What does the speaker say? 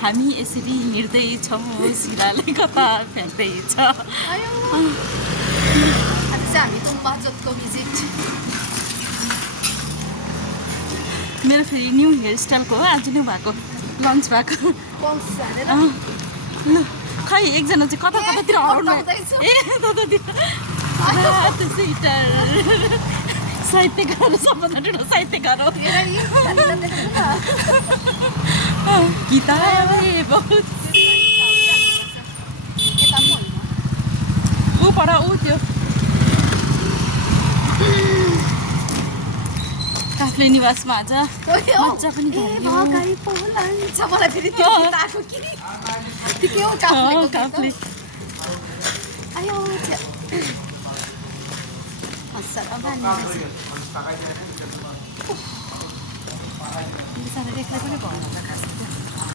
हामी यसरी हिँड्दैछौँ सिराले कता फ्याँक्दैछ आयो आज चाहिँ हामी तुम्बाजोतको भिजिट मेरो फेरि न्यू हेयरस्टाइलको हो आज न्यू भएको लन्च भएको पल्स हालेर ल खै एकजना चाहिँ कता कतातिर हराउनु ए ततातिर साहित्यकार सबभन्दा ठुलो साहित्यकार हो किताबे बहुत ऊ पर ऊ त्यो काफ्ले निवासमा आज मजा पनि मलाई फेरि त्यो आएको कि त्यो के हो काफ्ले आयो साह्रै एक्लै पनि भएन त खास